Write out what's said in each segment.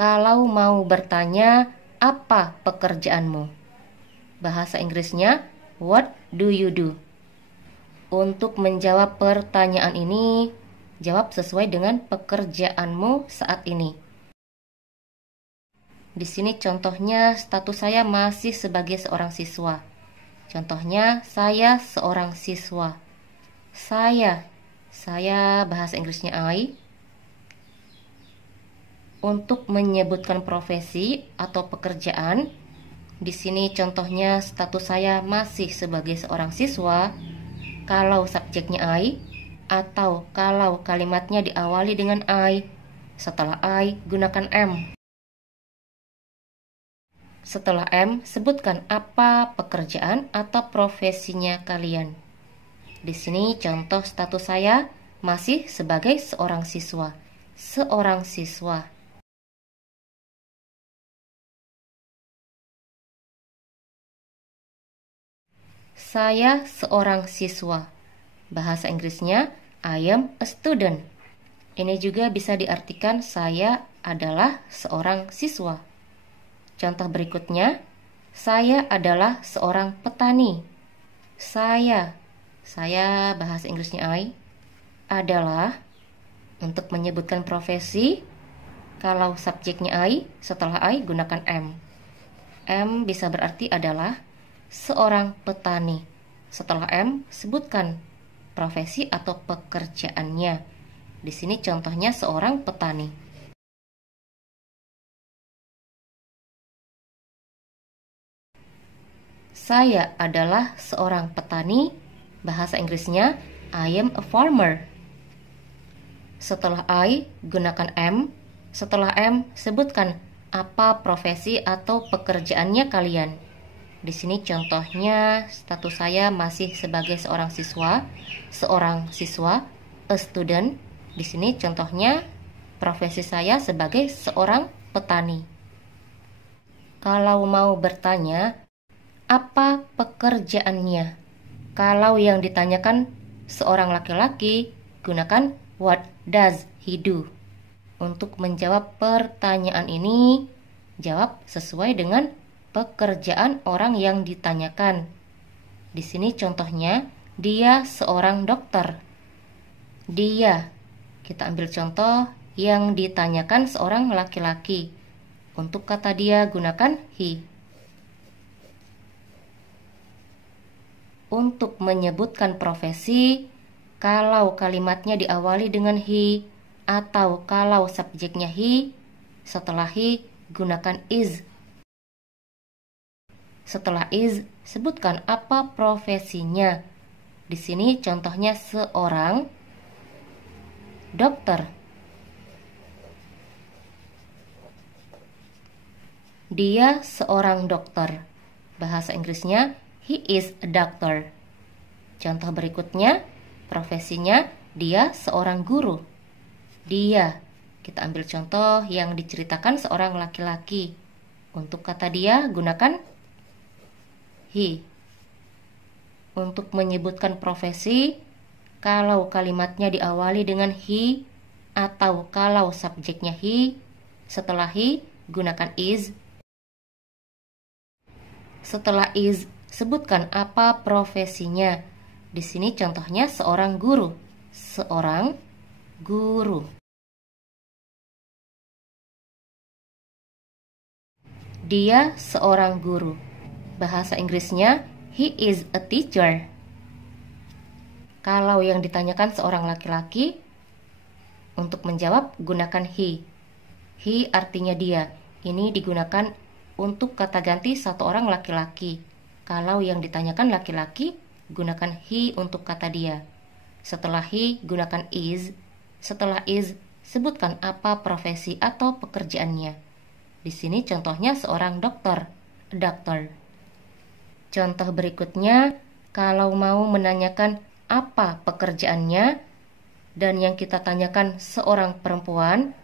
kalau mau bertanya apa pekerjaanmu. Bahasa Inggrisnya, what do you do? Untuk menjawab pertanyaan ini, jawab sesuai dengan pekerjaanmu saat ini. Di sini contohnya status saya masih sebagai seorang siswa. Contohnya, saya seorang siswa. Saya bahasa Inggrisnya I. Untuk menyebutkan profesi atau pekerjaan, di sini contohnya status saya masih sebagai seorang siswa. Kalau subjeknya I, atau kalau kalimatnya diawali dengan I, setelah I gunakan am. Setelah am, sebutkan apa pekerjaan atau profesinya kalian. Di sini contoh status saya masih sebagai seorang siswa. Seorang siswa. Saya seorang siswa. Bahasa Inggrisnya, I am a student. Ini juga bisa diartikan saya adalah seorang siswa. Contoh berikutnya, saya adalah seorang petani. Saya bahasa Inggrisnya I, adalah. Untuk menyebutkan profesi, kalau subjeknya I, setelah I gunakan am. Am bisa berarti adalah seorang petani. Setelah am, sebutkan profesi atau pekerjaannya. Di sini contohnya seorang petani. Saya adalah seorang petani. Bahasa Inggrisnya, I am a farmer. Setelah I, gunakan am. Setelah am, sebutkan apa profesi atau pekerjaannya kalian. Di sini contohnya status saya masih sebagai seorang siswa, a student. Di sini contohnya profesi saya sebagai seorang petani. Kalau mau bertanya apa pekerjaannya, kalau yang ditanyakan seorang laki-laki, gunakan what does he do. Untuk menjawab pertanyaan ini, jawab sesuai dengan pekerjaan orang yang ditanyakan. Di sini contohnya, dia seorang dokter. Dia, kita ambil contoh yang ditanyakan seorang laki-laki. Untuk kata dia gunakan he. Untuk menyebutkan profesi, kalau kalimatnya diawali dengan he, atau kalau subjeknya he, setelah he gunakan is. Setelah is, sebutkan apa profesinya. Di sini contohnya seorang dokter. Dia seorang dokter. Bahasa Inggrisnya, he is a doctor. Contoh berikutnya, profesinya dia seorang guru. Dia, kita ambil contoh yang diceritakan seorang laki-laki. Untuk kata dia gunakan he. Untuk menyebutkan profesi, kalau kalimatnya diawali dengan he, atau kalau subjeknya he, setelah he gunakan is. Setelah is, sebutkan apa profesinya. Di sini contohnya seorang guru. Seorang guru. Dia seorang guru. Bahasa Inggrisnya, he is a teacher. Kalau yang ditanyakan seorang laki-laki, untuk menjawab gunakan he. He artinya dia. Ini digunakan untuk kata ganti satu orang laki-laki. Kalau yang ditanyakan laki-laki, gunakan he untuk kata dia. Setelah he, gunakan is. Setelah is, sebutkan apa profesi atau pekerjaannya. Di sini contohnya seorang dokter, doctor. Contoh berikutnya, kalau mau menanyakan apa pekerjaannya dan yang kita tanyakan seorang perempuan,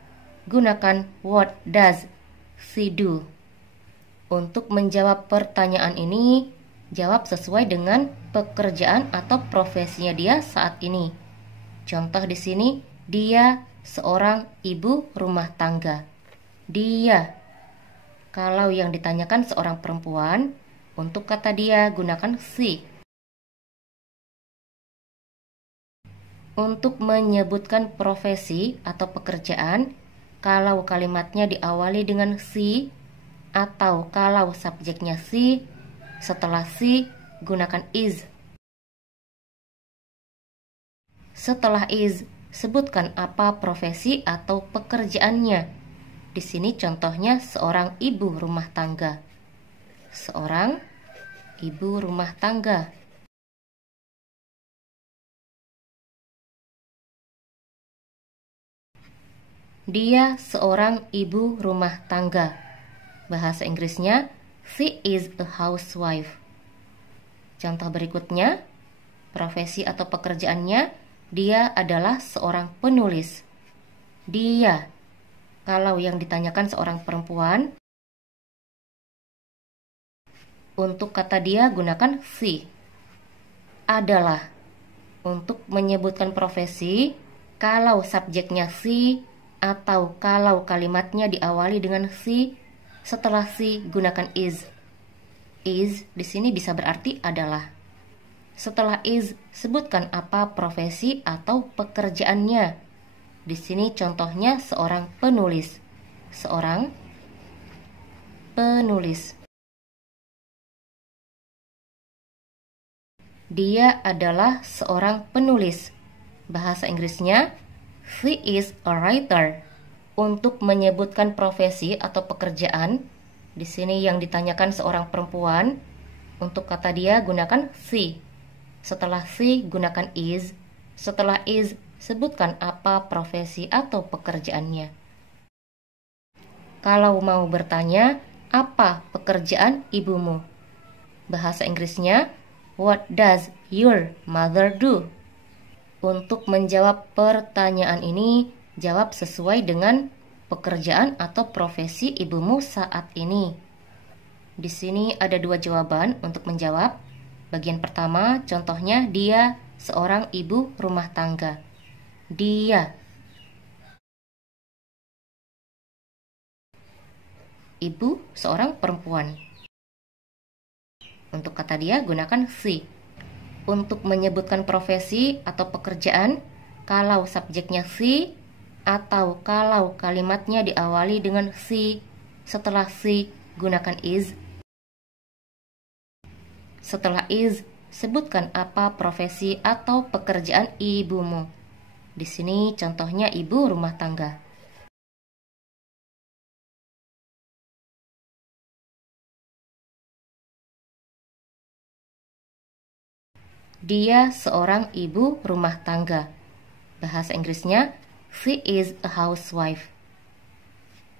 gunakan what does she do. Untuk menjawab pertanyaan ini, jawab sesuai dengan pekerjaan atau profesinya dia saat ini. Contoh di sini, dia seorang ibu rumah tangga. Dia. Kalau yang ditanyakan seorang perempuan, untuk kata dia gunakan she. Untuk menyebutkan profesi atau pekerjaan, kalau kalimatnya diawali dengan she atau kalau subjeknya she, setelah she gunakan is. Setelah is, sebutkan apa profesi atau pekerjaannya. Di sini contohnya seorang ibu rumah tangga. Seorang ibu rumah tangga. Dia seorang ibu rumah tangga. Bahasa Inggrisnya, she is a housewife. Contoh berikutnya, profesi atau pekerjaannya, dia adalah seorang penulis. Dia. Kalau yang ditanyakan seorang perempuan, untuk kata dia gunakan she. Adalah. Untuk menyebutkan profesi, kalau subjeknya she atau kalau kalimatnya diawali dengan she, setelah she gunakan is. Is di sini bisa berarti adalah. Setelah is, sebutkan apa profesi atau pekerjaannya. Di sini contohnya seorang penulis. Seorang penulis. Dia adalah seorang penulis. Bahasa Inggrisnya, she is a writer. Untuk menyebutkan profesi atau pekerjaan, di sini yang ditanyakan seorang perempuan, untuk kata dia gunakan she. Setelah she gunakan is. Setelah is, sebutkan apa profesi atau pekerjaannya. Kalau mau bertanya, apa pekerjaan ibumu? Bahasa Inggrisnya, what does your mother do? Untuk menjawab pertanyaan ini, jawab sesuai dengan pekerjaan atau profesi ibumu saat ini. Di sini ada dua jawaban untuk menjawab. Bagian pertama, contohnya dia seorang ibu rumah tangga. Dia. Ibu seorang perempuan. Untuk kata dia gunakan she. Untuk menyebutkan profesi atau pekerjaan, kalau subjeknya she atau kalau kalimatnya diawali dengan she, setelah she gunakan is. Setelah is, sebutkan apa profesi atau pekerjaan ibumu. Di sini contohnya ibu rumah tangga. Dia seorang ibu rumah tangga. Bahasa Inggrisnya, she is a housewife.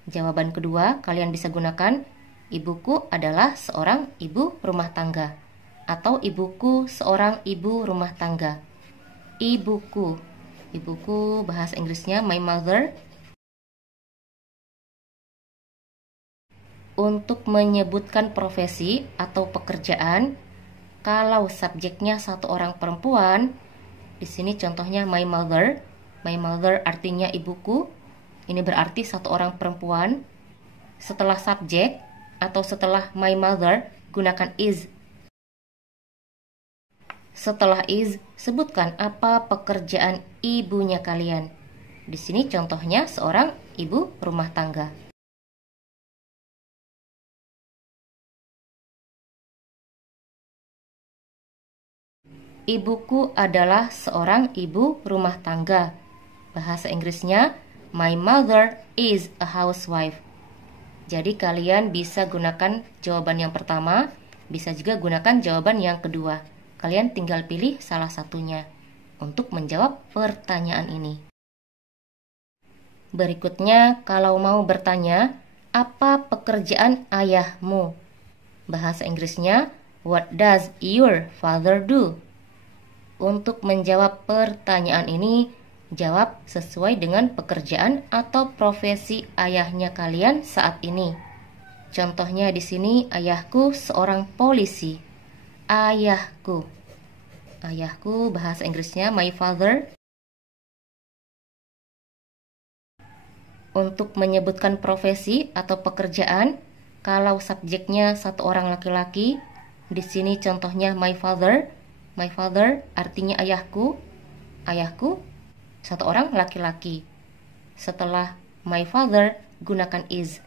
Jawaban kedua, kalian bisa gunakan, ibuku adalah seorang ibu rumah tangga. Atau ibuku seorang ibu rumah tangga. Ibuku. Ibuku bahasa Inggrisnya my mother. Untuk menyebutkan profesi atau pekerjaan, kalau subjeknya satu orang perempuan, di sini contohnya my mother. My mother artinya ibuku. Ini berarti satu orang perempuan. Setelah subjek atau setelah my mother, gunakan is. Setelah is, sebutkan apa pekerjaan ibunya kalian. Di sini contohnya seorang ibu rumah tangga. Ibuku adalah seorang ibu rumah tangga. Bahasa Inggrisnya, my mother is a housewife. Jadi kalian bisa gunakan jawaban yang pertama, bisa juga gunakan jawaban yang kedua. Kalian tinggal pilih salah satunya untuk menjawab pertanyaan ini. Berikutnya, kalau mau bertanya, apa pekerjaan ayahmu? Bahasa Inggrisnya, what does your father do? Untuk menjawab pertanyaan ini, jawab sesuai dengan pekerjaan atau profesi ayahnya kalian saat ini. Contohnya di sini, ayahku seorang polisi. Ayahku. Ayahku bahasa Inggrisnya my father. Untuk menyebutkan profesi atau pekerjaan, kalau subjeknya satu orang laki-laki, di sini contohnya my father. My father artinya ayahku. Ayahku satu orang laki-laki. Setelah my father, gunakan is.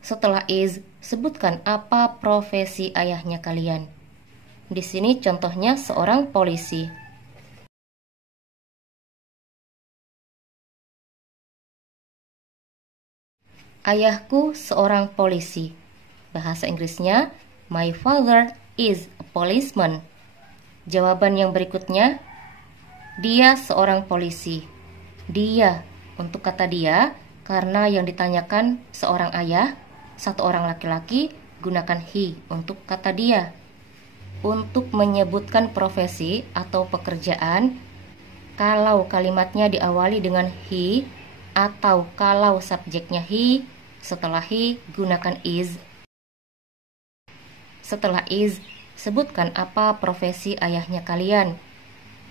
Setelah is, sebutkan apa profesi ayahnya kalian. Di sini contohnya seorang polisi. Ayahku seorang polisi. Bahasa Inggrisnya, my father is a policeman. Jawaban yang berikutnya, dia seorang polisi. Dia, untuk kata dia, karena yang ditanyakan seorang ayah, satu orang laki-laki, gunakan he untuk kata dia. Untuk menyebutkan profesi atau pekerjaan, kalau kalimatnya diawali dengan he, atau kalau subjeknya he, setelah he, gunakan is. Setelah is, sebutkan apa profesi ayahnya kalian.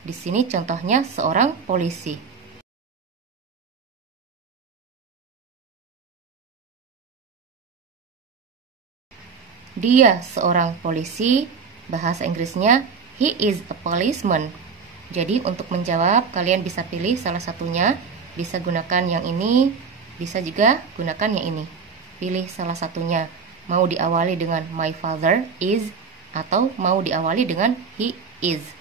Di sini contohnya seorang polisi. Dia seorang polisi. Bahasa Inggrisnya, he is a policeman. Jadi untuk menjawab, kalian bisa pilih salah satunya. Bisa gunakan yang ini, bisa juga gunakan yang ini. Pilih salah satunya. Mau diawali dengan my father is, atau mau diawali dengan he is.